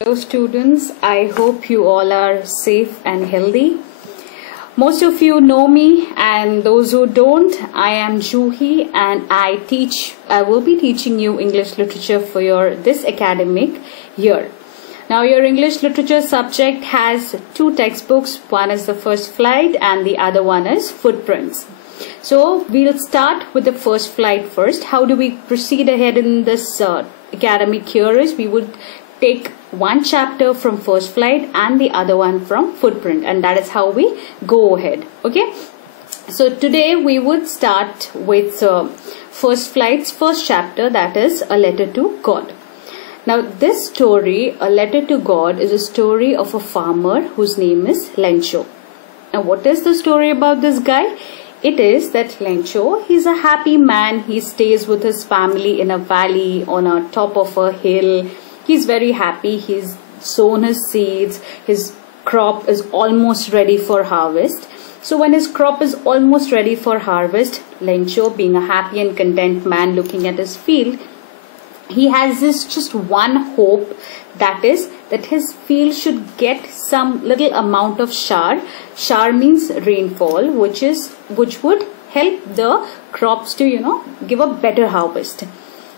Hello students, I hope you all are safe and healthy. Most of you know me, and those who don't, I am Juhi and I will be teaching you English literature for this academic year. Now your English literature subject has two textbooks. One is the First Flight and the other one is Footprints. So we'll start with the First Flight first. How do we proceed ahead in this academic year is we would take one chapter from First Flight and the other one from Footprint, and that is how we go ahead. Okay, so today we would start with First Flight's first chapter, that is A Letter to God. Now this story, A Letter to God, is a story of a farmer whose name is Lencho. Now what is the story about this guy? It is that Lencho, he's a happy man. He stays with his family in a valley on a top of a hill. He's very happy. He's sown his seeds. His crop is almost ready for harvest. So when his crop is almost ready for harvest, Lencho, being a happy and content man looking at his field, he has this just one hope, that is that his field should get some little amount of shower. Shower means rainfall, which would help the crops to, give a better harvest.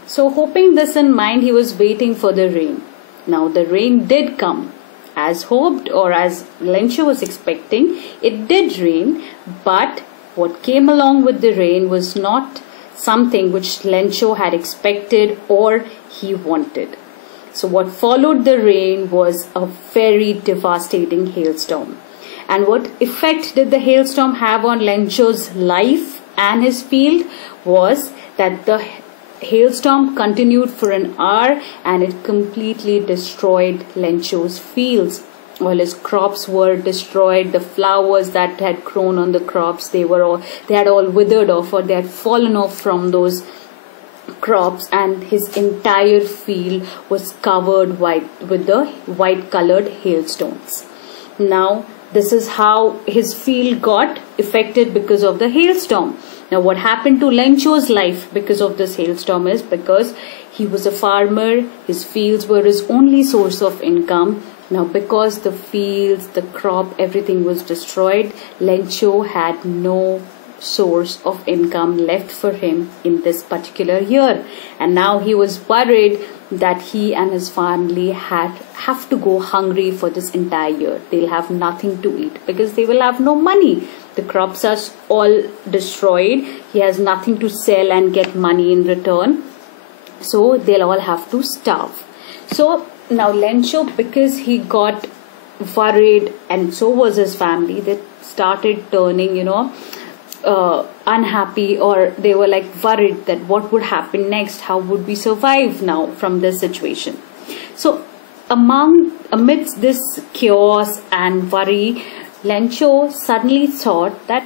So hoping this in mind, he was waiting for the rain. Now the rain did come. As hoped, or as Lencho was expecting, it did rain, but what came along with the rain was not something which Lencho had expected or he wanted. So what followed the rain was a very devastating hailstorm. And what effect did the hailstorm have on Lencho's life and his field was that the hailstorm continued for an hour and it completely destroyed Lencho's fields. All his crops were destroyed. The flowers that had grown on the crops, they had all withered off, or they had fallen off from those crops, and his entire field was covered with the white colored hailstones. Now this is how his field got affected because of the hailstorm. Now what happened to Lencho's life because of this hailstorm is, because he was a farmer, his fields were his only source of income. Now because the fields, the crop, everything was destroyed, Lencho had no source of income left for him in this particular year. And now he was worried that he and his family have to go hungry for this entire year. They'll have nothing to eat because they will have no money. The crops are all destroyed. He has nothing to sell and get money in return. So they'll all have to starve. So now Lencho, because he got worried, and so was his family, they started turning, unhappy, or they were like worried that what would happen next, how would we survive now from this situation. So amidst this chaos and worry, Lencho suddenly thought that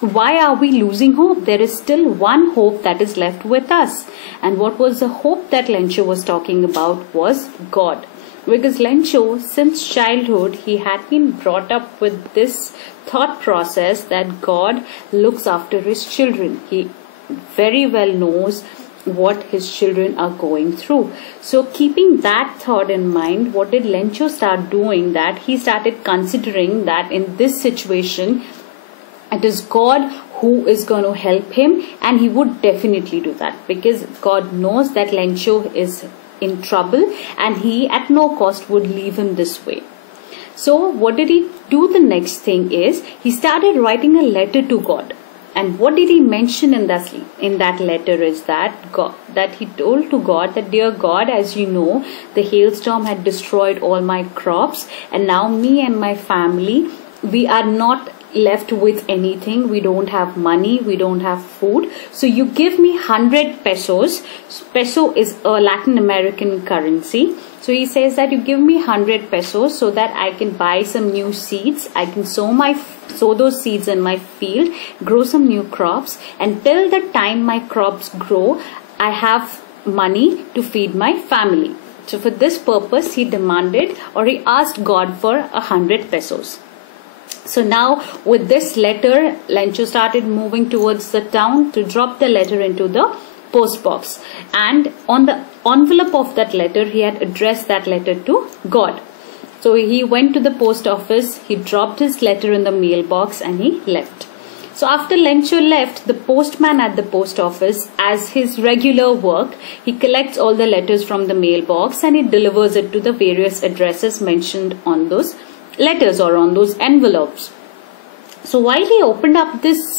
why are we losing hope? There is still one hope that is left with us. And what was the hope that Lencho was talking about was God. Because Lencho, since childhood, he had been brought up with this thought process that God looks after his children. He very well knows what his children are going through. So keeping that thought in mind, what did Lencho start doing? That he started considering that in this situation, it is God who is going to help him, and he would definitely do that because God knows that Lencho is in trouble and he at no cost would leave him this way. So what did he do? The next thing is he started writing a letter to God. And what did he mention in that letter is that he told to God that, dear God, as you know, the hailstorm had destroyed all my crops, and now me and my family, we are not left with anything. We don't have money, we don't have food. So you give me 100 pesos. Peso is a Latin American currency. So he says that you give me 100 pesos so that I can buy some new seeds. I can sow those seeds in my field, grow some new crops, and till the time my crops grow, I have money to feed my family. So for this purpose, he demanded, or he asked God for 100 pesos. So now with this letter, Lencho started moving towards the town to drop the letter into the post box, and on the envelope of that letter he had addressed that letter to God. So he went to the post office, he dropped his letter in the mailbox and he left. So after Lencho left, the postman at the post office, as his regular work, he collects all the letters from the mailbox and he delivers it to the various addresses mentioned on those letters or on those envelopes. So while he opened up this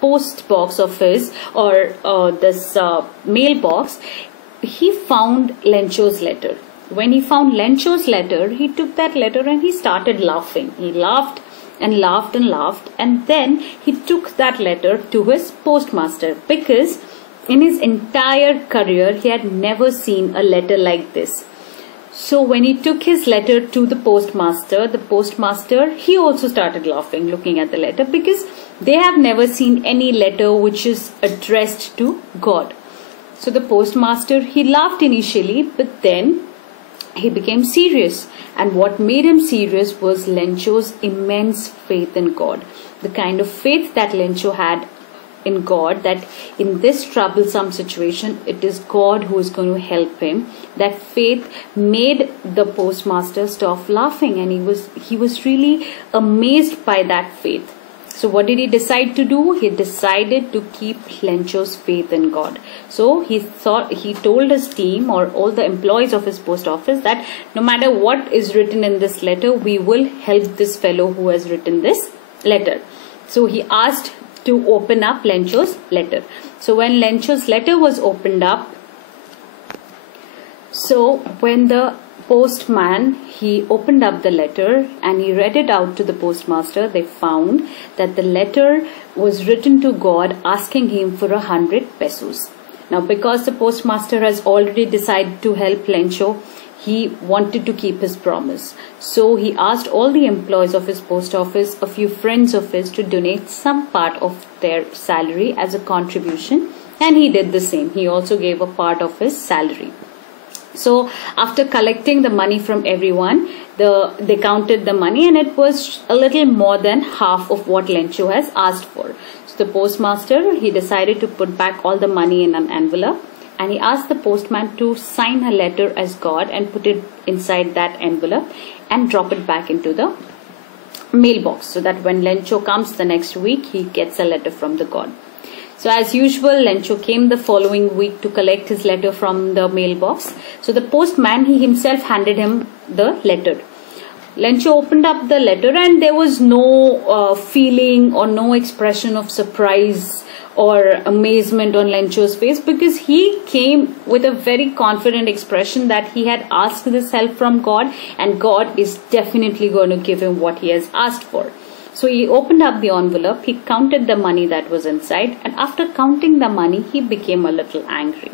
post box of his, or this mailbox, he found Lencho's letter. When he found Lencho's letter, he took that letter and he started laughing. He laughed and laughed and laughed, and then he took that letter to his postmaster, because in his entire career he had never seen a letter like this. So when he took his letter to the postmaster, he also started laughing looking at the letter, because they have never seen any letter which is addressed to God. So the postmaster, he laughed initially, but then he became serious, and what made him serious was Lencho's immense faith in God. The kind of faith that Lencho had in God, that in this troublesome situation it is God who is going to help him. That faith made the postmaster stop laughing, and he was really amazed by that faith. So what did he decide to do? He decided to keep Lencho's faith in God. So he told his team, or all the employees of his post office, that no matter what is written in this letter, we will help this fellow who has written this letter. So he asked to open up Lencho's letter. So when Lencho's letter was opened up, so when the postman, he opened up the letter and he read it out to the postmaster, they found that the letter was written to God asking him for 100 pesos. Now, because the postmaster has already decided to help Lencho, he wanted to keep his promise. So he asked all the employees of his post office, a few friends of his, to donate some part of their salary as a contribution, and he did the same. He also gave a part of his salary. So after collecting the money from everyone, they counted the money, and it was a little more than half of what Lencho has asked for. So the postmaster, he decided to put back all the money in an envelope, and he asked the postman to sign a letter as God and put it inside that envelope and drop it back into the mailbox, so that when Lencho comes the next week, he gets a letter from the God. So as usual, Lencho came the following week to collect his letter from the mailbox. So the postman, he himself handed him the letter. Lencho opened up the letter, and there was no feeling or no expression of surprise or amazement on Lencho's face, because he came with a very confident expression that he had asked this help from God, and God is definitely going to give him what he has asked for. So he opened up the envelope, he counted the money that was inside, and after counting the money, he became a little angry.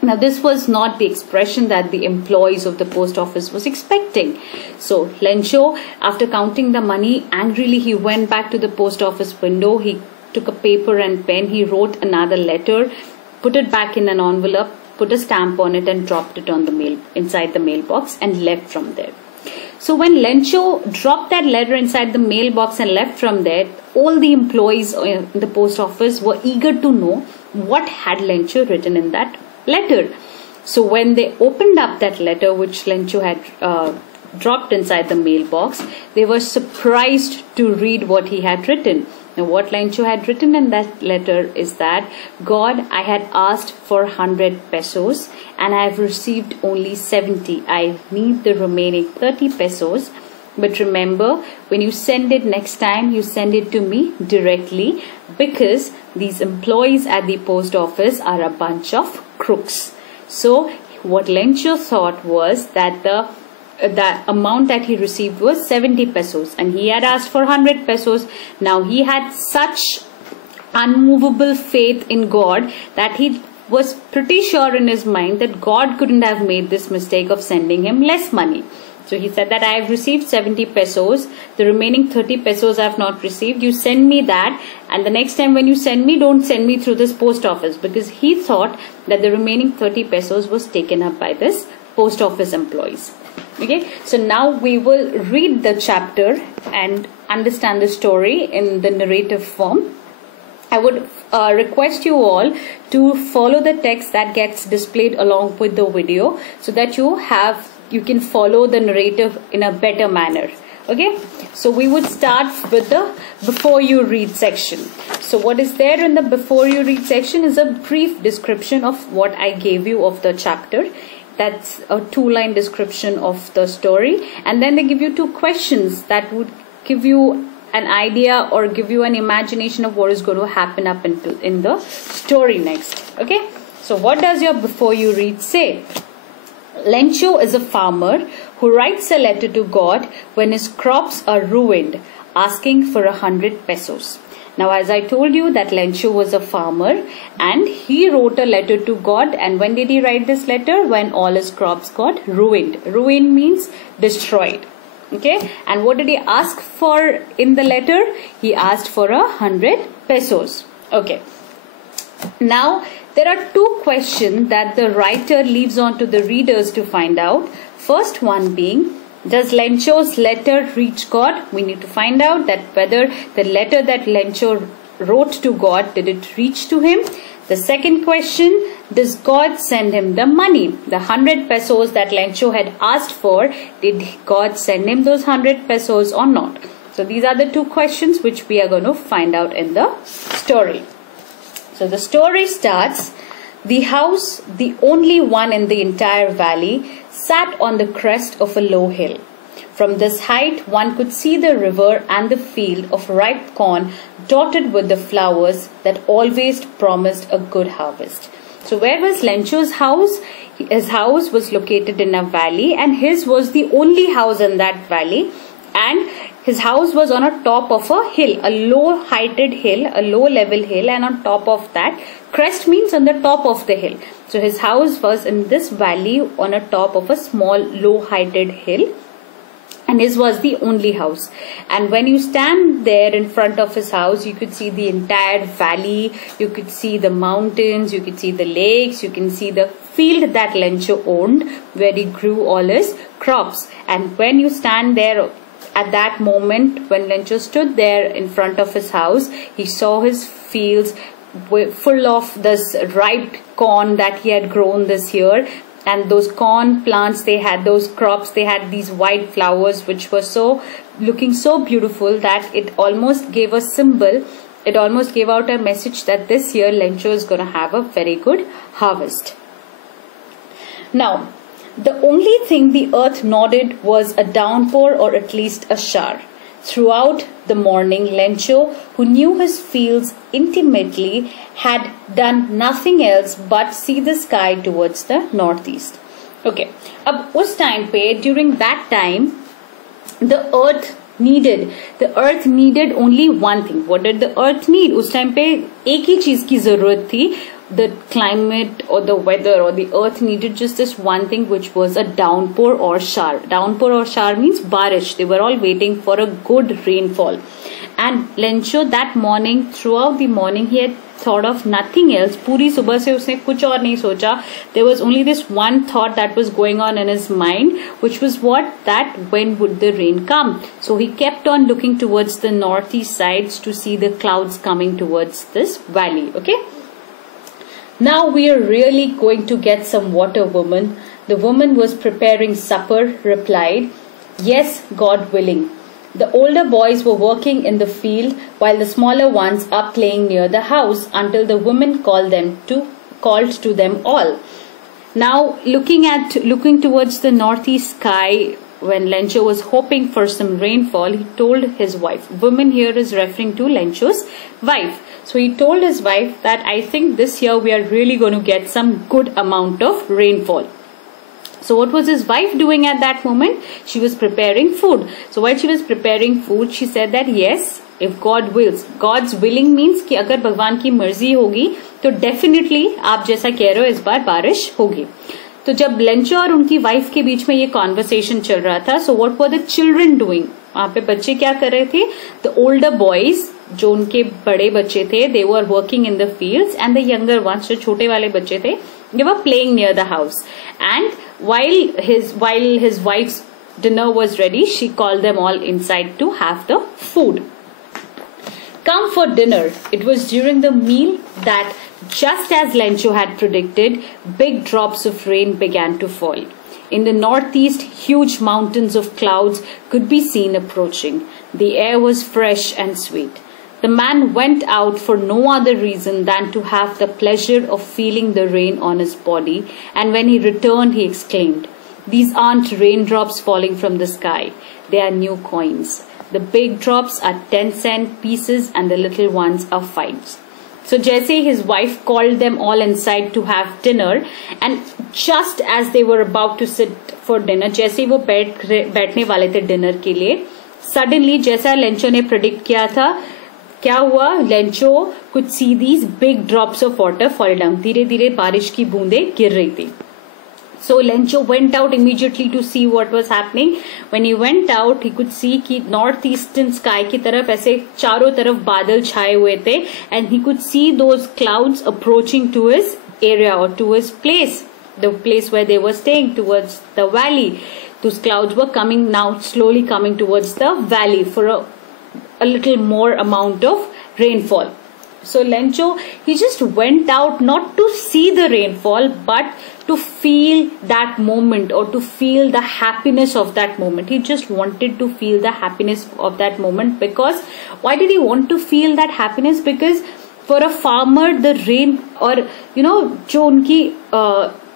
Now, this was not the expression that the employees of the post office was expecting. So Lencho, after counting the money, angrily he went back to the post office window, he took a paper and pen, he wrote another letter, put it back in an envelope, put a stamp on it, and dropped it on the inside the mailbox, and left from there. So when Lencho dropped that letter inside the mailbox and left from there, all the employees in the post office were eager to know what had Lencho written in that letter. So when they opened up that letter which Lencho had dropped inside the mailbox, they were surprised to read what he had written. Now, what Lencho had written in that letter is that, God, I had asked for 100 pesos and I have received only 70. I need the remaining 30 pesos. But remember, when you send it next time, you send it to me directly, because these employees at the post office are a bunch of crooks. So what Lencho thought was that the amount that he received was 70 pesos, and he had asked for 100 pesos. Now he had such unmovable faith in God that he was pretty sure in his mind that God couldn't have made this mistake of sending him less money. So he said that I have received 70 pesos, the remaining 30 pesos I have not received, you send me that, and the next time when you send me, don't send me through this post office, because he thought that the remaining 30 pesos was taken up by this post office employees. Okay, so now we will read the chapter and understand the story in the narrative form. I would request you all to follow the text that gets displayed along with the video, so that you can follow the narrative in a better manner. Okay, so we would start with the before you read section. So what is there in the before you read section is a brief description of what I gave you of the chapter. That's a 2-line description of the story, and then they give you 2 questions that would give you an idea or give you an imagination of what is going to happen up in the story next. Okay, so what does your before you read say? Lencho is a farmer who writes a letter to God when his crops are ruined, asking for 100 pesos. Now, as I told you that Lencho was a farmer and he wrote a letter to God. And when did he write this letter? When all his crops got ruined. Ruined means destroyed. Okay, and what did he ask for in the letter? He asked for 100 pesos. Okay, now there are 2 questions that the writer leaves on to the readers to find out. First one being, does Lencho's letter reach God? We need to find out that whether the letter that Lencho wrote to God, did it reach to him? The second question, does God send him the money? The 100 pesos that Lencho had asked for, did God send him those 100 pesos or not? So these are the 2 questions which we are going to find out in the story. So the story starts, the house, the only one in the entire valley, sat on the crest of a low hill. From this height, one could see the river and the field of ripe corn dotted with the flowers that always promised a good harvest. So where was Lencho's house? His house was located in a valley, and his was the only house in that valley. And his house was on a top of a hill, a low heighted hill, a low level hill, and on top of that, crest means on the top of the hill. So his house was in this valley on a top of a small low heighted hill, and his was the only house. And when you stand there in front of his house, you could see the entire valley, you could see the mountains, you could see the lakes, you can see the field that Lencho owned where he grew all his crops. And when you stand there at that moment, when Lencho stood there in front of his house, he saw his fields full of this ripe corn that he had grown this year. And those corn plants, they had those crops, they had these white flowers which were looking so beautiful that it almost gave a symbol, it almost gave out a message that this year Lencho is going to have a very good harvest. Now, the only thing the earth nodded was a downpour, or at least a shower. Throughout the morning, Lencho, who knew his fields intimately, had done nothing else but see the sky towards the northeast. Okay, अब उस time पे, during that time, the earth needed only one thing. What did the earth need? उस time पे एक ही चीज की जरूरत थी. The climate or the weather or the earth needed just this one thing, which was a downpour or shower. Downpour or shower means barish. They were all waiting for a good rainfall. And Lencho that morning, throughout the morning, he had thought of nothing else. पूरी सुबह से उसने कुछ और नहीं सोचा. There was only this one thought that was going on in his mind, which was that when would the rain come? So he kept on looking towards the northeast sides to see the clouds coming towards this valley. Okay. Now we are really going to get some water, woman. The woman was preparing supper, replied, yes, God willing. The older boys were working in the field while the smaller ones are playing near the house until the woman called to them all. Now looking towards the northeast sky, when Lencho was hoping for some rainfall, he told his wife. Woman here is referring to Lencho's wife. So he told his wife that I think this year we are really going to get some good amount of rainfall. So what was his wife doing at that moment? She was preparing food. So while she was preparing food, she said that yes, if God wills. God's willing means कि अगर भगवान की मर्जी होगी तो definitely आप जैसा कह रहे हो इस बार बारिश होगी. तो जब लेंचो और उनकी वाइफ के बीच में ये कॉन्वर्सेशन चल रहा था, so what were the children doing? वहां पे बच्चे क्या कर रहे थे? द ओल्डर बॉयज, जो उनके बड़े बच्चे थे, they were working in the fields, and the younger ones, जो छोटे वाले बच्चे थे, they were playing near the house. And while his wife's dinner was ready, she called them all inside to have the food. come for dinner. It was during the meal that, just as Lencho had predicted, big drops of rain began to fall. In the northeast, huge mountains of clouds could be seen approaching. The air was fresh and sweet. The man went out for no other reason than to have the pleasure of feeling the rain on his body, and when he returned, he exclaimed, "These aren't raindrops falling from the sky. They are new coins. The big drops are 10-cent pieces and the little ones are 5s." So जैसे his wife called them all inside to have dinner, and just as they were about to sit for dinner, जैसे वो बैठने वाले थे dinner के लिए, suddenly जैसा Lencho ने प्रेडिक्ट किया था, क्या हुआ? Lencho could see these big drops of water fall down. धीरे धीरे बारिश की बूंदें गिर रही थी. So Lencho went out immediately to see what was happening. When he went out, he could see कि northeastern sky की तरफ ऐसे चारों तरफ बादल छाए हुए थे, and he could see those clouds approaching to his area or to his place, the place where they were staying, towards the valley. Those clouds were coming now, slowly coming towards the valley for a little more amount of rainfall. So Lencho, he just went out not to see the rainfall, but to feel that moment or to feel the happiness of that moment. He just wanted to feel the happiness of that moment. Because why did he want to feel that happiness? Because for a farmer, the rain, or जो उनकी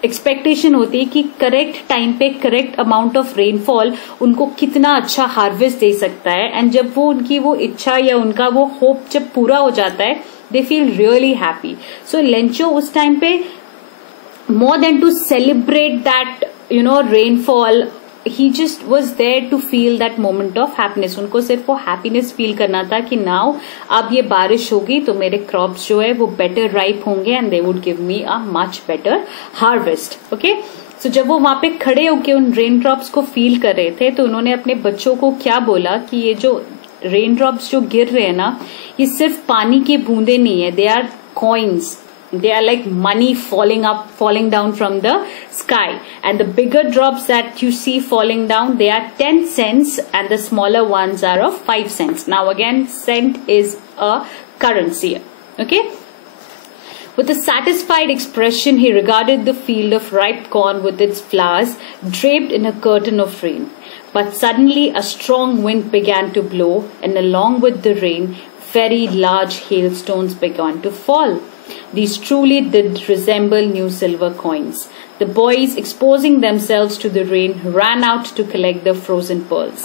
expectation होती है कि correct time पे correct amount of rainfall उनको कितना अच्छा harvest दे सकता है, एंड जब वो उनकी वो इच्छा या उनका वो होप जब पूरा हो जाता है, they feel really happy. So Lencho उस टाइम पे, more than to celebrate that rainfall, he just was there to feel that moment of happiness. उनको सिर्फ वो happiness feel करना था कि now अब ये बारिश होगी तो मेरे crops जो है वो better ripe होंगे and they would give me a much better harvest. Okay? So जब वो वहां पे खड़े होके उन रेन ड्रॉप्स को फील कर रहे थे, तो उन्होंने अपने बच्चों को क्या बोला कि ये जो रेन ड्रॉप्स जो गिर रहे हैं ना, ये सिर्फ पानी की बूंदे नहीं है, they are coins. They are like money falling down from the sky. And the bigger drops that you see falling down, they are 10 cents, and the smaller ones are of 5 cents. Now again, cent is a currency. Okay? With a satisfied expression, he regarded the field of ripe corn with its flowers draped in a curtain of rain. But suddenly a strong wind began to blow, and along with the rain, very large hailstones began to fall. These truly did resemble new silver coins. The boys, exposing themselves to the rain, ran out to collect the frozen pearls.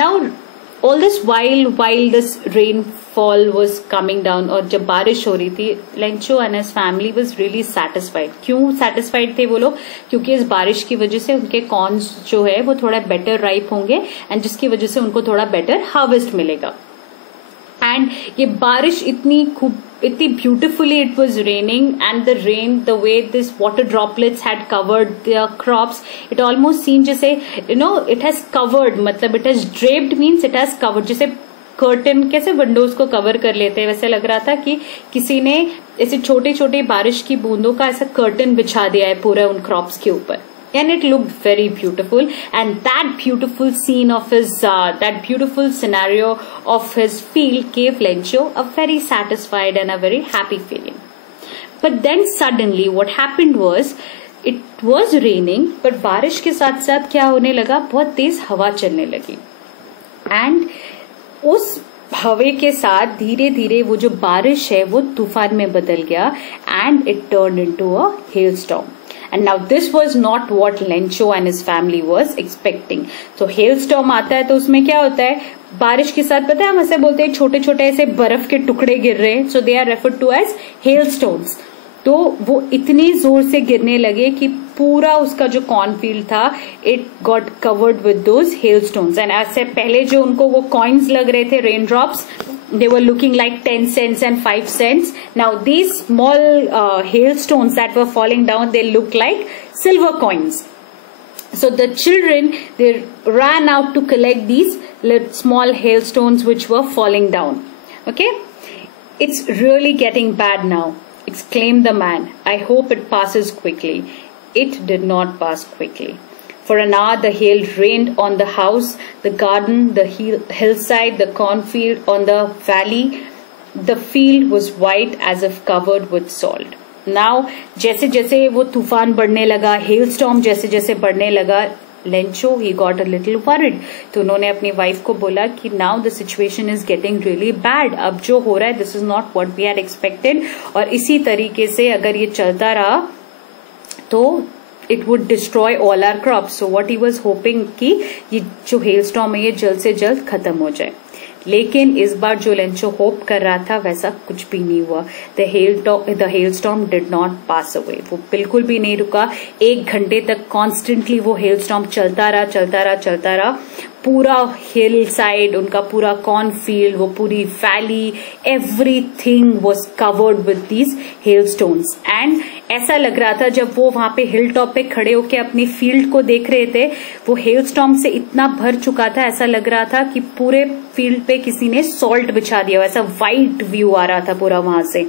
Now, all this while this rainfall was coming down, और जब बारिश हो रही थी, Lencho and his family was really satisfied. क्यों satisfied थे वो लोग? क्योंकि इस बारिश की वजह से उनके कॉर्न्स जो है वो थोड़ा better ripe होंगे, and जिसकी वजह से उनको थोड़ा better harvest मिलेगा. And ये बारिश इतनी beautifully it was raining, and the rain, the way this water droplets had covered their crops, it almost seemed जैसे it has covered, मतलब it has draped means it has covered, जैसे curtain कैसे Windows को cover कर लेते हैं, वैसे लग रहा था कि किसी ने ऐसे छोटे छोटे बारिश की बूंदों का ऐसा कर्टन बिछा दिया है पूरा उन क्रॉप्स के ऊपर. And it looked very beautiful, and that beautiful scene of his, that beautiful scenario of his field gave Lencho a very satisfied and a very happy feeling. But then suddenly what happened was, it was raining, but बारिश के साथ साथ क्या होने लगा, बहुत तेज हवा चलने लगी, and उस हवे के साथ धीरे धीरे वो जो बारिश है वो तूफान में बदल गया, and it turned into a hailstorm. And now this was not what Lencho and his family was expecting. So hailstorm आता है तो उसमें क्या होता है, बारिश के साथ पता है हम ऐसे बोलते हैं छोटे छोटे ऐसे बर्फ के टुकड़े गिर रहे हैं, so they are referred to as hailstones. तो वो इतनी जोर से गिरने लगे कि पूरा उसका जो कॉर्नफील्ड था, it got covered with those hailstones. And ऐसे पहले जो उनको वो coins लग रहे थे, raindrops, they were looking like 10 cents and 5 cents. Now these small hailstones that were falling down, they look like silver coins. So the children, they ran out to collect these small hailstones which were falling down. Okay? It's really getting bad now, exclaimed the man. I hope it passes quickly. It did not pass quickly. For an hour the hail rained on the house, the garden, the hillside, the cornfield, on the valley. The field was white as if covered with salt. Now, जैसे जैसे वो तूफान बढ़ने लगा, hailstorm जैसे जैसे बढ़ने लगा, Lencho he got a little worried. तो उन्होंने अपनी वाइफ को बोला कि now the situation is getting really bad. अब जो हो रहा है this is not what we had expected. और इसी तरीके से अगर ये चलता रहा तो it would destroy all our crops. So what he was hoping कि ये जो हेलस्टॉर्म है ये जल्द से जल्द खत्म हो जाए. लेकिन इस बार जो लेंचो होप कर रहा था वैसा कुछ भी नहीं हुआ. The hailstorm did not pass away. वो बिल्कुल भी नहीं रुका. 1 घंटे तक कॉन्स्टेंटली वो हेलस्टॉर्म चलता रहा. पूरा हिल साइड, उनका पूरा कॉर्नफील्ड, वो पूरी valley, everything was covered with these hailstones. And ऐसा लग रहा था जब वो वहां पे हिल टॉप पे खड़े होके अपनी फील्ड को देख रहे थे, वो हेलस्टॉर्म से इतना भर चुका था, ऐसा लग रहा था कि पूरे फील्ड पे किसी ने सॉल्ट बिछा दिया. ऐसा वाइट व्यू आ रहा था पूरा वहां से.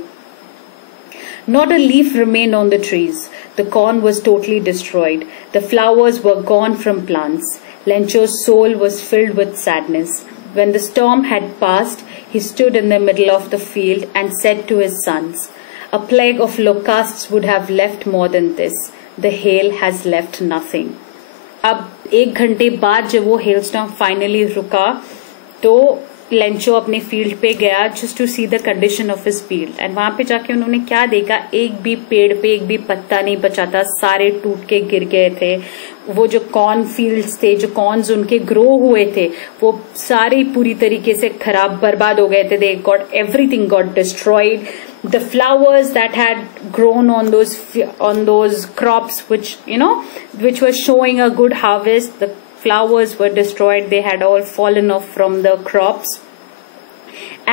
Not a leaf remained on the trees. The corn was totally destroyed. The flowers were gone from plants. Lencho's soul was filled with sadness. When the storm had passed, he stood in the middle of the field and said to his sons, "A plague of locusts would have left more than this. The hail has left nothing." अब 1 घंटे बाद जब वो hailstorm finally रुका तो Lencho अपने field पे गया just to see the condition of his field. And वहां पे जाके उन्होंने क्या देखा, एक भी पेड़ पे एक भी पत्ता नहीं बचा था, सारे टूट के गिर गए थे. वो जो कॉर्न फील्ड्स थे, जो कॉर्न्स उनके ग्रो हुए थे, वो सारे पूरी तरीके से खराब बर्बाद हो गए थे. They got everything got destroyed. The flowers that had grown on those crops, which were showing a good harvest, the flowers were destroyed. They had all fallen off from the crops.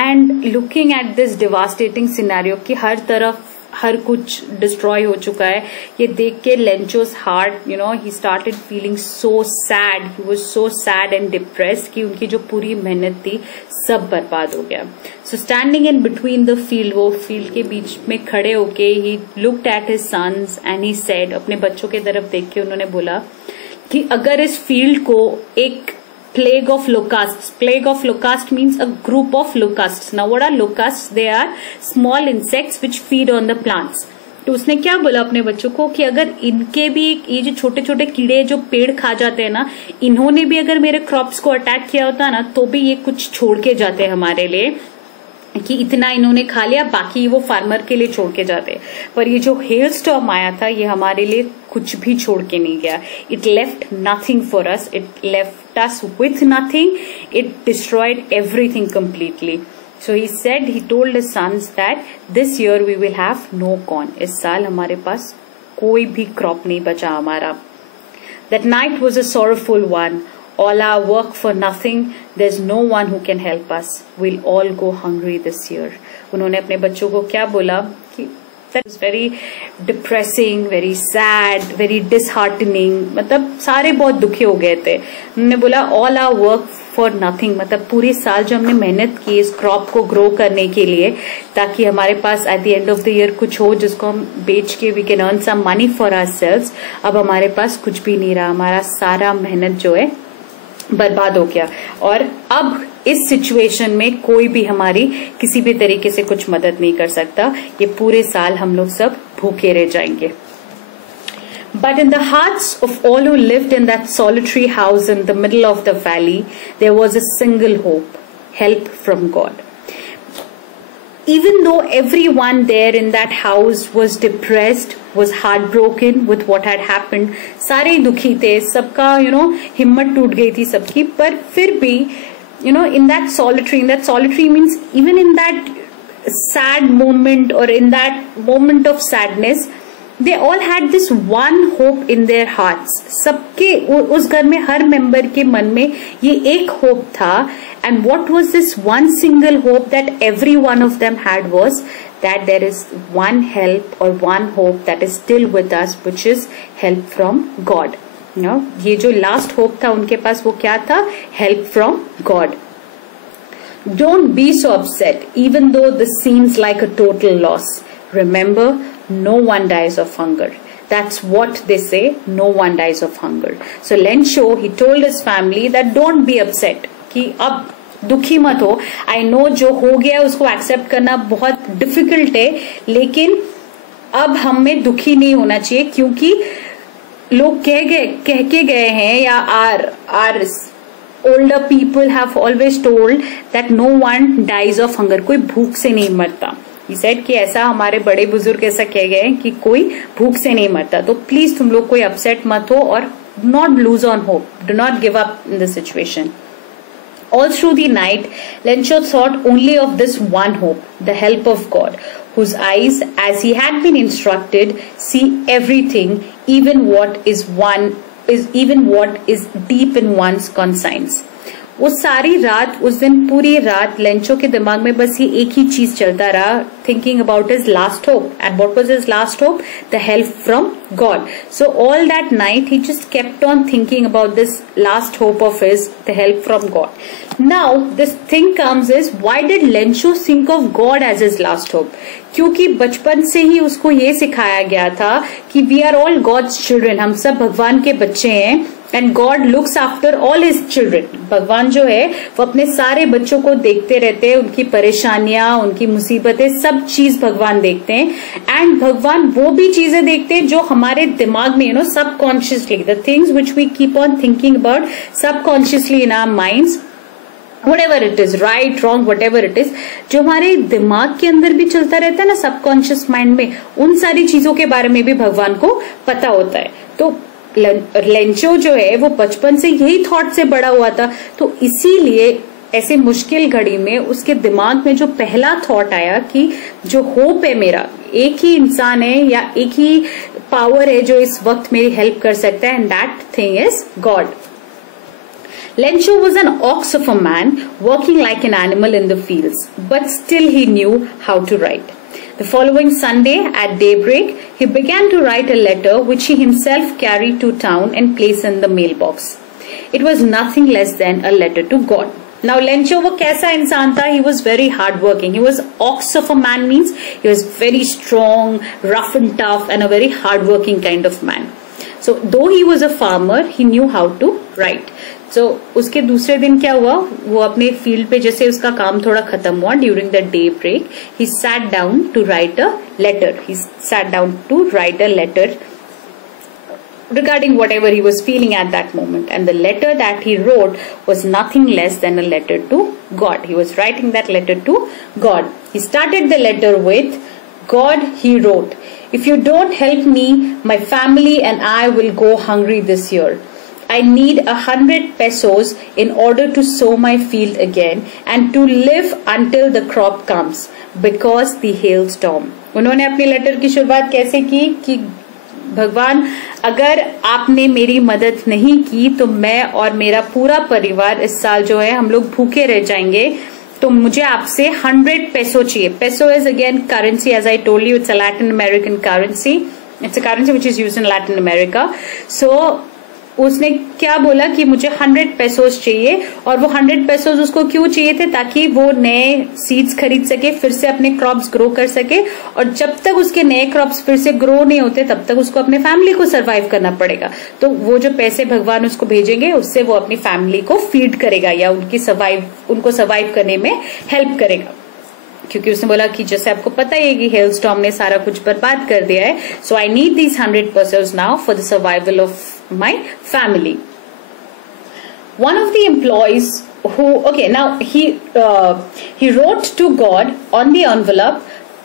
And looking at this devastating scenario कि हर तरफ हर कुछ destroy हो चुका है, ये देख के लेंचो's heart he started feeling so sad. He was so sad and depressed कि उनकी जो पूरी मेहनत थी सब बर्बाद हो गया. So standing in between the field, वो फील्ड के बीच में खड़े होके he looked at his sons and he said, अपने बच्चों की तरफ देख के उन्होंने बोला कि अगर इस फील्ड को एक plague of locust means a group of locusts. Now what are locusts? They are small insects which feed on the plants. तो उसने क्या बोला अपने बच्चों को कि अगर इनके भी ये जो छोटे छोटे कीड़े जो पेड़ खा जाते हैं ना, इन्होंने भी अगर मेरे क्रॉप्स को अटैक किया होता ना तो भी ये कुछ छोड़ के जाते हैं हमारे लिए, कि इतना इन्होंने खा लिया, बाकी वो फार्मर के लिए छोड़ के जाते. पर ये जो हेलस्टॉर्म आया था ये हमारे लिए कुछ भी छोड़ के नहीं गया. It left nothing for us. It left us with nothing. It destroyed everything completely. So he said, he told his sons that this year we will have no corn. इस साल हमारे पास कोई भी क्रॉप नहीं बचा हमारा. That night was a sorrowful one. All our work for nothing. There's no one who can help us. We'll all go hungry this year. उन्होंने अपने बच्चों को क्या बोला कि that was very depressing, very sad, very disheartening. मतलब सारे बहुत दुखी हो गए थे. उन्होंने बोला all our work for nothing. मतलब पूरे साल जो हमने मेहनत की इस क्रॉप को ग्रो करने के लिए, ताकि हमारे पास at the end of the year कुछ हो जिसको हम बेच के we can earn some money for ourselves. अब हमारे पास कुछ भी नहीं रहा. हमारा सारा मेहनत जो है बर्बाद हो गया. और अब इस सिचुएशन में कोई भी हमारी किसी भी तरीके से कुछ मदद नहीं कर सकता. ये पूरे साल हम लोग सब भूखे रह जाएंगे. But in the hearts of all who lived in that solitary house in the middle of the valley, there was a single hope, help from God. Even though everyone there in that house was depressed, was heartbroken with what had happened, सारे दुखी थे, सबका हिम्मत टूट गई थी सबकी, पर फिर भी in that solitary means even in that sad moment or in that moment of sadness, they all had this one hope in their hearts. सबके उस घर में हर मेंबर के मन में ये एक होप था. And what was this one single hope that every one of them had was that there is one help or one hope that is still with us, which is help from God. ये जो last hope था उनके पास वो क्या था? Help from God. Don't be so upset, even though this seems like a total loss. Remember, no one dies of hunger. That's what they say. No one dies of hunger. So Lencho, he told his family that don't be upset. कि अब दुखी मत हो। I know जो हो गया उसको accept करना बहुत डिफिकल्ट है, लेकिन अब हमें दुखी नहीं होना चाहिए, क्योंकि लोग कह के गए हैं, या are older people have always told that no one dies of hunger, कोई भूख से नहीं मरता। He said कि ऐसा हमारे बड़े बुजुर्ग ऐसा कह गए हैं कि कोई भूख से नहीं मरता। तो प्लीज तुम लोग कोई अपसेट मत हो और not lose on hope, do not give up in the situation. All through the night, Lencho thought only of this one hope, the help of God, whose eyes, as he had been instructed, see everything, even what is deep in one's conscience. वो सारी रात, उस दिन पूरी रात Lencho के दिमाग में बस ये एक ही चीज चलता रहा, thinking about his last hope. And what was his last hope? The help from God. So all that night he just kept on thinking about this last hope of his, the help from God. Now this thing comes is, why did Lencho think of God as his last hope? क्योंकि बचपन से ही उसको ये सिखाया गया था कि we are all God's children, हम सब भगवान के बच्चे हैं, and God looks after all his children. भगवान जो है वो अपने सारे बच्चों को देखते रहते हैं, उनकी परेशानियां, उनकी मुसीबतें, सब चीज भगवान देखते हैं. एंड भगवान वो भी चीजें देखते हैं जो हमारे दिमाग में, subconsciously, the things which we keep on thinking about subconsciously in our minds, whatever it is, right, wrong, whatever it is, जो हमारे दिमाग के अंदर भी चलता रहता है ना, सबकॉन्शियस माइंड में, उन सारी चीजों के बारे में भी भगवान को पता होता है. तो लेंचो जो है वो बचपन से यही थॉट से बड़ा हुआ था, तो इसीलिए ऐसे मुश्किल घड़ी में उसके दिमाग में जो पहला थॉट आया कि जो होप है मेरा, एक ही इंसान है या एक ही पावर है जो इस वक्त मेरी हेल्प कर सकता है, and that thing is God. Lencho was an ox of a man, working like an animal in the fields, but still he knew how to write. The following Sunday at daybreak, he began to write a letter which he himself carried to town and placed in the mailbox. It was nothing less than a letter to God. Now Lencho वो कैसा इंसान था? He was very hardworking. He was ox of a man means he was very strong, rough and tough, and a very hardworking kind of man. So though he was a farmer, he knew how to write. So उसके दूसरे दिन क्या हुआ, वो अपने field पे जैसे उसका काम थोड़ा खत्म हुआ, during the day break he sat down to write a letter. He sat down to write a letter regarding whatever he was feeling at that moment, and the letter that he wrote was nothing less than a letter to God. He was writing that letter to God. He started the letter with, God, he wrote, if you don't help me, my family and I will go hungry this year. I need 100 pesos in order to sow my field again and to live until the crop comes because the hailstorm. उन्होंने अपने letter की शुरुआत कैसे की कि भगवान, अगर आपने मेरी मदद नहीं की तो मैं और मेरा पूरा परिवार इस साल जो है हम लोग भूखे रह जाएंगे, तो मुझे आपसे 100 पेसो चाहिए. Peso is again currency, as I told you, it's a Latin American currency. It's a currency which is used in Latin America. So उसने क्या बोला कि मुझे 100 पेसोस चाहिए, और वो 100 पेसोस उसको क्यों चाहिए थे? ताकि वो नए सीड्स खरीद सके, फिर से अपने क्रॉप्स ग्रो कर सके, और जब तक उसके नए क्रॉप्स फिर से ग्रो नहीं होते तब तक उसको अपने फैमिली को सरवाइव करना पड़ेगा. तो वो जो पैसे भगवान उसको भेजेंगे उससे वो अपनी फैमिली को फीड करेगा या उनको सर्वाइव करने में हेल्प करेगा. क्योंकि उसने बोला कि जैसे आपको पता ही है कि हेल स्टॉर्म ने सारा कुछ बर्बाद कर दिया है, so I need these 100 pesos now for the survival of my family. One of the employees who, okay, now he wrote to God on the envelope,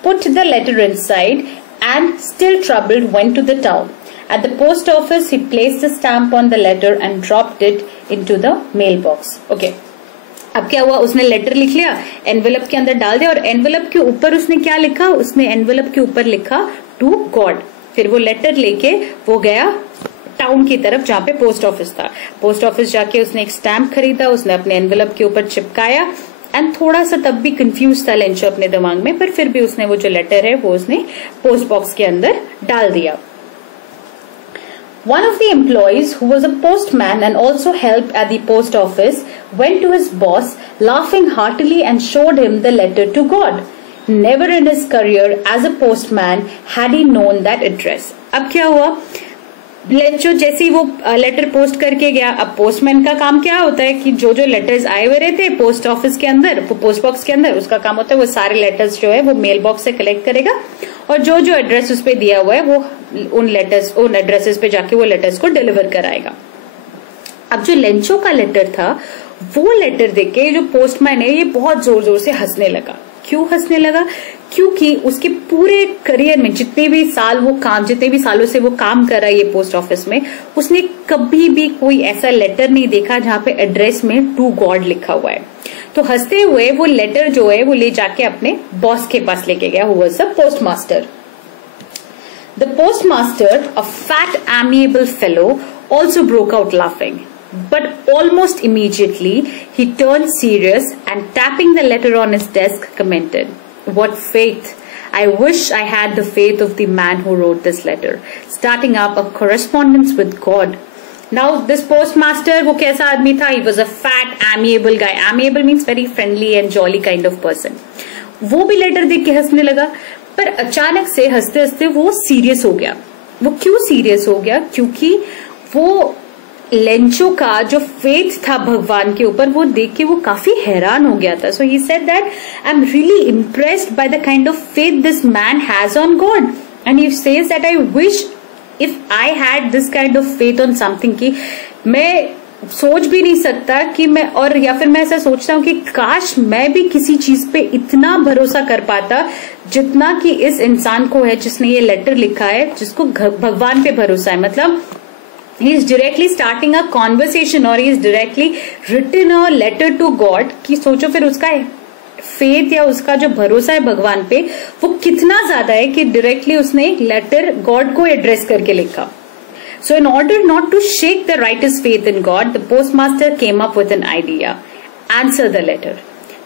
put the letter inside, and still troubled went to the town. At the post office, he placed a stamp on the letter and dropped it into the mailbox. Okay. अब क्या हुआ, उसने letter लिख लिया, envelope के अंदर डाल दिया, और एनवेलप के ऊपर उसने क्या लिखा, उसने एनवेलप के ऊपर लिखा टू गॉड. फिर वो लेटर लेके वो गया टाउन की तरफ जहां पे पोस्ट ऑफिस था. पोस्ट ऑफिस जाके उसने एक स्टैम्प खरीदा, उसने अपने एनवेलप के ऊपर चिपकाया, एंड थोड़ा सा तब भी कंफ्यूज था लेंचो अपने दिमाग में, पर फिर भी उसने वो जो लेटर है वो उसने पोस्ट बॉक्स के अंदर डाल दिया. One of the employees, who was a postman and also helped at the post office, went to his boss laughing heartily and showed him the letter to God. Never in his career as a postman had he known that address. अब क्या हुआ, Lencho जैसे ही वो letter post करके गया, अब postman का काम क्या होता है कि जो जो लेटर्स आए हुए रहते हैं पोस्ट ऑफिस के अंदर, पोस्ट बॉक्स के अंदर, उसका काम होता है वो सारे लेटर्स जो है वो मेल बॉक्स से कलेक्ट करेगा और जो जो एड्रेस उस पे दिया हुआ है वो उन एड्रेसेस पे जाके वो लेटर्स को डिलीवर कराएगा। अब जो लेंचो का लेटर था वो लेटर देख के जो पोस्टमैन है ये बहुत जोर जोर से हंसने लगा। क्यों हंसने लगा? क्योंकि उसके पूरे करियर में जितने भी सालों से वो काम कर रहा है ये पोस्ट ऑफिस में, उसने कभी भी कोई ऐसा लेटर नहीं देखा जहां पे एड्रेस में टू गॉड लिखा हुआ है। तो हंसते हुए वो लेटर जो है वो ले जाके अपने बॉस के पास लेके गया, who was the postmaster. The postmaster, a fat, amiable fellow, also broke out laughing. But almost immediately, he turned serious and tapping the letter on his desk, commented, "What faith! I wish I had the faith of the man who wrote this letter, starting up a correspondence with God." Now, this postmaster, वो कैसा आदमी था? He was a fat, amiable guy. Amiable means very friendly and jolly kind of person. वो भी letter देख के हंसने लगा, पर अचानक से हंसते हंसते वो सीरियस हो गया। वो क्यों सीरियस हो गया? क्योंकि वो लेंचो का जो फेथ था भगवान के ऊपर वो देख के वो काफी हैरान हो गया था। So he said that I am really impressed by the kind of faith this man has on God and he says that I wish if I had this kind of faith on something, की मैं सोच भी नहीं सकता कि मैं, और या फिर मैं ऐसा सोचता हूँ कि काश मैं भी किसी चीज पे इतना भरोसा कर पाता जितना कि इस इंसान को है जिसने ये लेटर लिखा है, जिसको भगवान पे भरोसा है। मतलब he is directly starting a conversation or he is directly written a letter to God, कि सोचो फिर उसका फेथ या उसका जो भरोसा है भगवान पे वो कितना ज्यादा है कि डायरेक्टली उसने एक लेटर गॉड को एड्रेस करके लिखा। So in order not to shake the writer's faith in God, the postmaster came up with an idea: answer the letter.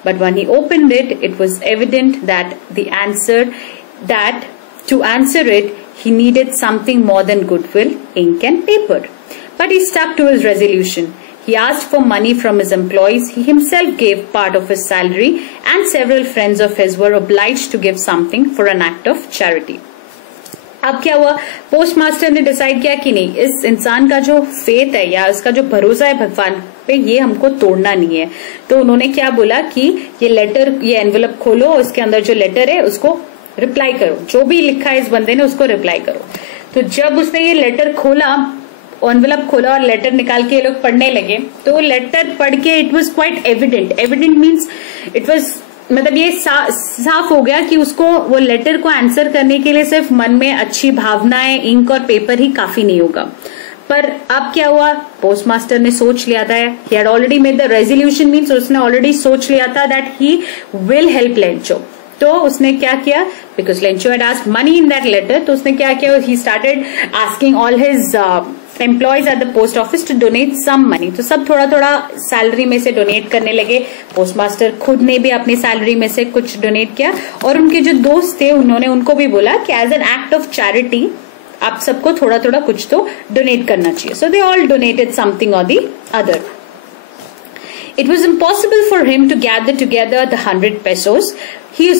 But when he opened it, it was evident that to answer it, he needed something more than goodwill, ink and paper. But he stuck to his resolution. He asked for money from his employees. He himself gave part of his salary, and several friends of his were obliged to give something for an act of charity. अब क्या हुआ? Postmaster ने decide किया कि नहीं, इस इंसान का जो फेथ है या उसका जो भरोसा है भगवान पे ये हमको तोड़ना नहीं है। तो उन्होंने क्या बोला कि ये लेटर, ये एनवेलप खोलो, उसके अंदर जो लेटर है उसको रिप्लाई करो, जो भी लिखा है इस बंदे ने उसको रिप्लाई करो। तो जब उसने ये लेटर खोला, एनवेलप खोला और लेटर निकाल के ये लोग पढ़ने लगे, तो लेटर पढ़ के it was quite evident. Evident means it was, मतलब ये साफ हो गया कि उसको वो लेटर को आंसर करने के लिए सिर्फ मन में अच्छी भावनाएं, इंक और पेपर ही काफी नहीं होगा। पर अब क्या हुआ? पोस्टमास्टर ने सोच लिया था, he had already made the resolution, means उसने ऑलरेडी सोच लिया था that he will help Lencho. तो उसने क्या किया? Because Lencho had asked money in that letter, तो उसने क्या किया? He started asking all his employees at the post office to donate some money. तो सब थोड़ा थोड़ा सैलरी में से डोनेट करने लगे। पोस्टमास्टर खुद ने भी अपनी सैलरी में से कुछ डोनेट किया और उनके जो दोस्त थे उन्होंने उनको भी बोला कि as an act of charity आप सबको थोड़ा थोड़ा कुछ तो डोनेट करना चाहिए। So they all donated something और the other. It was impossible for him to gather together the 100 pesos.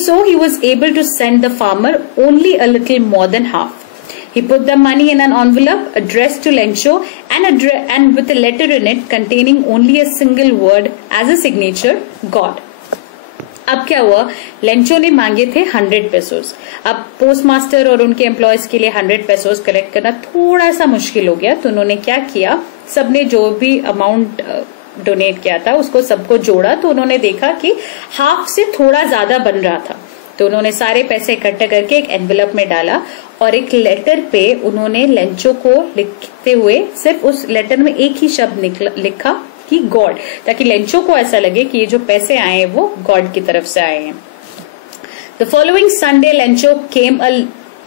So he was able to send the farmer only a little more than half. He put the money in an envelope addressed to Lencho and with a letter in it containing only a single word as a signature, God. अब क्या हुआ? Lencho ने मांगे थे 100 pesos. अब postmaster और उनके employees के लिए 100 पेसोस कलेक्ट करना थोड़ा सा मुश्किल हो गया, तो उन्होंने क्या किया, सबने जो भी अमाउंट डोनेट किया था उसको सबको जोड़ा, तो उन्होंने देखा कि हाफ से थोड़ा ज्यादा बन रहा था। तो उन्होंने सारे पैसे इकट्ठा करके एक एनवेलप में डाला और एक लेटर पे उन्होंने लेंचो को लिखते हुए सिर्फ उस लेटर में एक ही शब्द लिखा कि गॉड, ताकि लेंचो को ऐसा लगे कि ये जो पैसे आए हैं वो गॉड की तरफ से आए हैं। The following Sunday Lencho came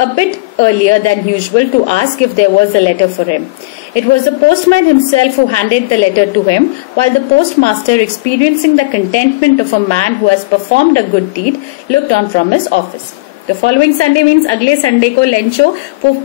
a bit earlier than usual to ask if there was a letter for him. It was the postman himself who handed the letter to him, while the postmaster, experiencing the contentment of a man who has performed a good deed, looked on from his office. The following Sunday means अगले Sunday को Lencho वो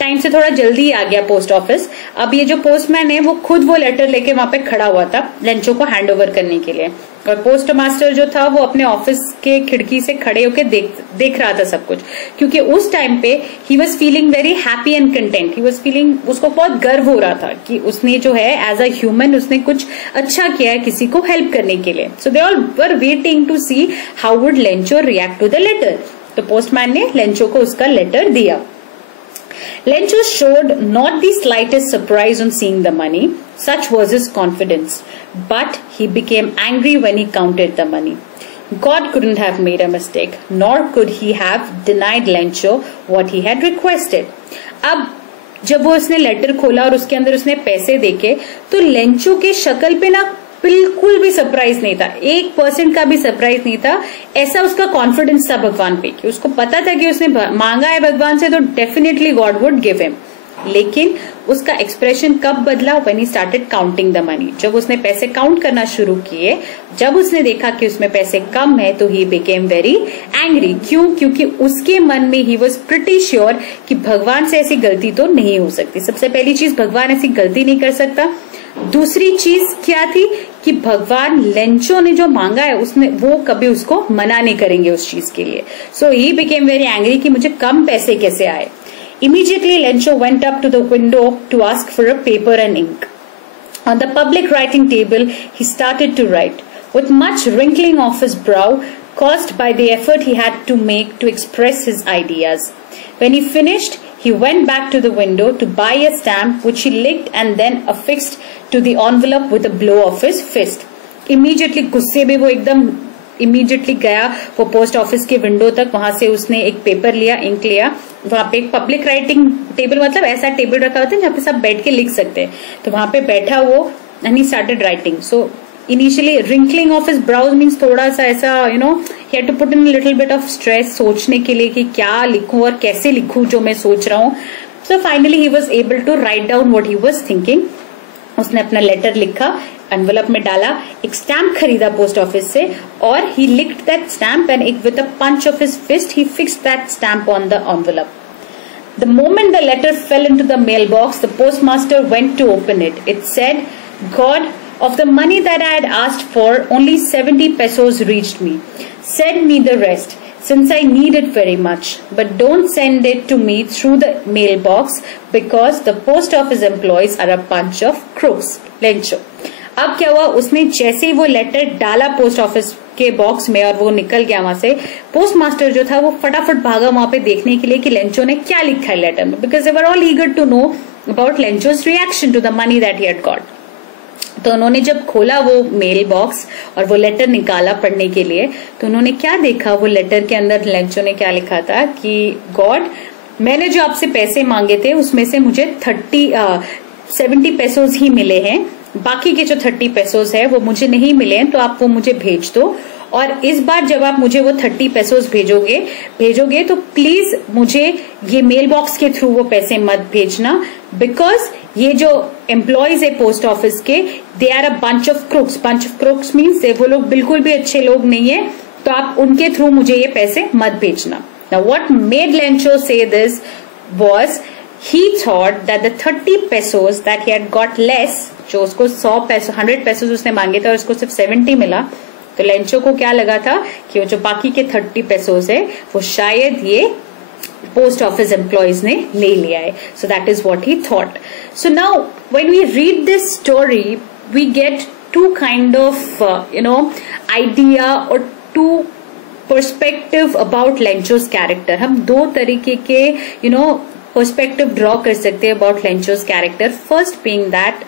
time से थोड़ा जल्दी आ गया post office. अब ये जो पोस्टमैन है वो खुद वो लेटर लेके वहां पे खड़ा हुआ था लेंचो को हैंड ओवर करने के लिए, और पोस्ट मास्टर जो था वो अपने ऑफिस के खिड़की से खड़े होके देख रहा था सब कुछ, क्योंकि उस टाइम पे he was feeling very happy and content. He was feeling, उसको बहुत गर्व हो रहा था कि उसने जो है एज अ ह्यूमन उसने कुछ अच्छा किया है किसी को हेल्प करने के लिए। So they all were waiting to see how would Lencho react to the letter. तो पोस्टमैन ने लेंचो को उसका लेटर दिया। Lencho showed not the slightest surprise on seeing the money. Such was his confidence. But he became angry when he counted the money. God couldn't have made a mistake, nor could he have denied Lencho what he had requested. अब जब वो उसने letter खोला और उसके अंदर उसने पैसे देखे, तो लेंचो के शक्ल पे ना बिल्कुल भी सरप्राइज नहीं था, 1% का भी सरप्राइज नहीं था। ऐसा उसका कॉन्फिडेंस था भगवान पे कि उसको पता था कि उसने मांगा है भगवान से तो definitely God would give him. लेकिन उसका एक्सप्रेशन कब बदला? When he started counting the money. जब उसने पैसे काउंट करना शुरू किए, जब उसने देखा कि उसमें पैसे कम है, तो ही बिकेम वेरी एंग्री। क्यों? क्योंकि उसके मन में ही वॉज प्रिटी श्योर कि भगवान से ऐसी गलती तो नहीं हो सकती। सबसे पहली चीज, भगवान ऐसी गलती नहीं कर सकता। दूसरी चीज क्या थी कि भगवान लेंचो ने जो मांगा है उसने वो कभी उसको मना नहीं करेंगे उस चीज के लिए। सो ही बिकेम वेरी एंग्री कि मुझे कम पैसे कैसे आए। Immediately Lencho went up to the window to ask for a paper and ink. On the public writing table he started to write, with much wrinkling of his brow caused by the effort he had to make to express his ideas. When he finished, he went back to the window to buy a stamp which he licked and then affixed to the envelope with a blow of his fist. Immediately गुस्से में वो एकदम immediately गया वो post office के window तक, वहां से उसने एक पेपर लिया, इंक लिया। वहां पे एक पब्लिक राइटिंग टेबल, मतलब ऐसा टेबल रखा होता है जहाँ पे सब बैठ के लिख सकते हैं, तो वहां पे बैठा वो and he started writing. So initially wrinkling of his brows means थोड़ा सा ऐसा he had to put in little bit of stress सोचने के लिए कि क्या लिखूं और कैसे लिखूं जो मैं सोच रहा हूँ। So finally he was able to write down what he was thinking. उसने अपना लेटर लिखा, एनवेलप में डाला, एक स्टैम्प खरीदा पोस्ट ऑफिस से, और he licked that stamp and with a punch of his fist he fixed that stamp on the envelope. The moment the letter fell into the mailbox, the postmaster went to open it. It said, God, of the money that I had asked for, only 70 pesos reached me. Send me the rest, since I need it very much. But don't send it to me through the mailbox, because the post office employees are a bunch of crooks. Lencho. अब क्या हुआ, उसने जैसे ही वो letter डाला post office के box में और वो निकल गया वहां से, पोस्ट मास्टर जो था वो फटाफट भागा वहां पे देखने के लिए कि लेंचो ने क्या लिखा है लेटर में, because they were all eager to know about Lencho's reaction to the money that he had got. तो उन्होंने जब खोला वो मेल बॉक्स और वो लेटर निकाला पढ़ने के लिए, तो उन्होंने क्या देखा, वो लेटर के अंदर लेंचो ने क्या लिखा था कि गॉड, मैंने जो आपसे पैसे मांगे थे उसमें से मुझे 70 पेसोज ही मिले हैं, बाकी के जो 30 पेसोज है वो मुझे नहीं मिले हैं, तो आप वो मुझे भेज दो. और इस बार जब आप मुझे वो 30 पेसोज भेजोगे तो प्लीज मुझे ये मेल बॉक्स के थ्रू वो पैसे मत भेजना, बिकॉज ये जो एम्प्लॉयज है पोस्ट ऑफिस के, they are a bunch of crooks. Bunch of crooks means वो लोग बिल्कुल भी अच्छे लोग नहीं है, तो आप उनके थ्रू मुझे ये पैसे मत भेजना. नाउ व्हाट मेड लेंचो से this was he thought that the 30 pesos that he had got less, जो उसको 100 pesos उसने मांगे थे और उसको सिर्फ 70 मिला, तो लेंचो को क्या लगा था कि वो जो बाकी के 30 pesos है वो शायद ये पोस्ट ऑफिस एम्प्लॉयज ने ले लिया है. So that is what he thought. So now when we read this story we get to kind of idea और two perspective about Lencho's character. हम दो तरीके के पर्सपेक्टिव ड्रॉ कर सकते हैं about Lencho's character. First being that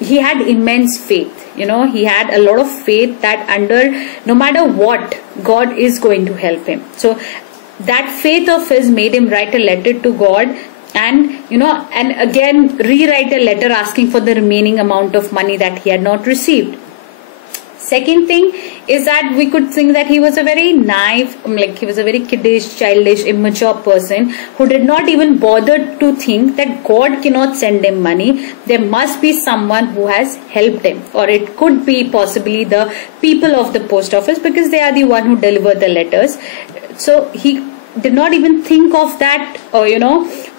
he had immense faith, he had a lot of faith that under no matter what God is going to help him. So that faith of his made him write a letter to God and and again rewrite a letter asking for the remaining amount of money that he had not received. Second thing is that we could think that he was a very naive, he was a very kiddish, childish, immature person who did not even bother to think that God cannot send him money. There must be someone who has helped him, or it could be possibly the people of the post office, because they are the one who deliver the letters. So he did not even think of that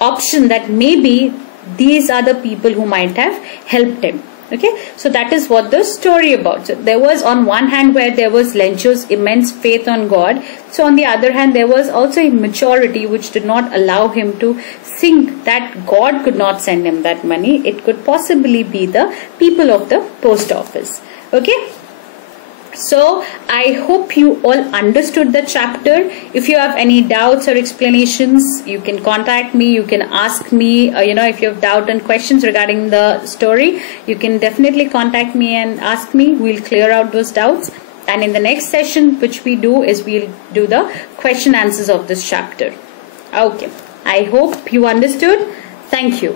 option, that maybe these are the people who might have helped him. Okay, so that is what the story about. So there was, on one hand, where there was Lencho's immense faith on God, so on the other hand there was also immaturity which did not allow him to think that God could not send him that money. It could possibly be the people of the post office. Okay, so I hope you all understood the chapter. If you have any doubts or explanations, you can contact me, you can ask me, if you have doubt and questions regarding the story, you can definitely contact me and ask me. We'll clear out those doubts. And in the next session which we do is we'll do the question answers of this chapter. Okay, I hope you understood. Thank you.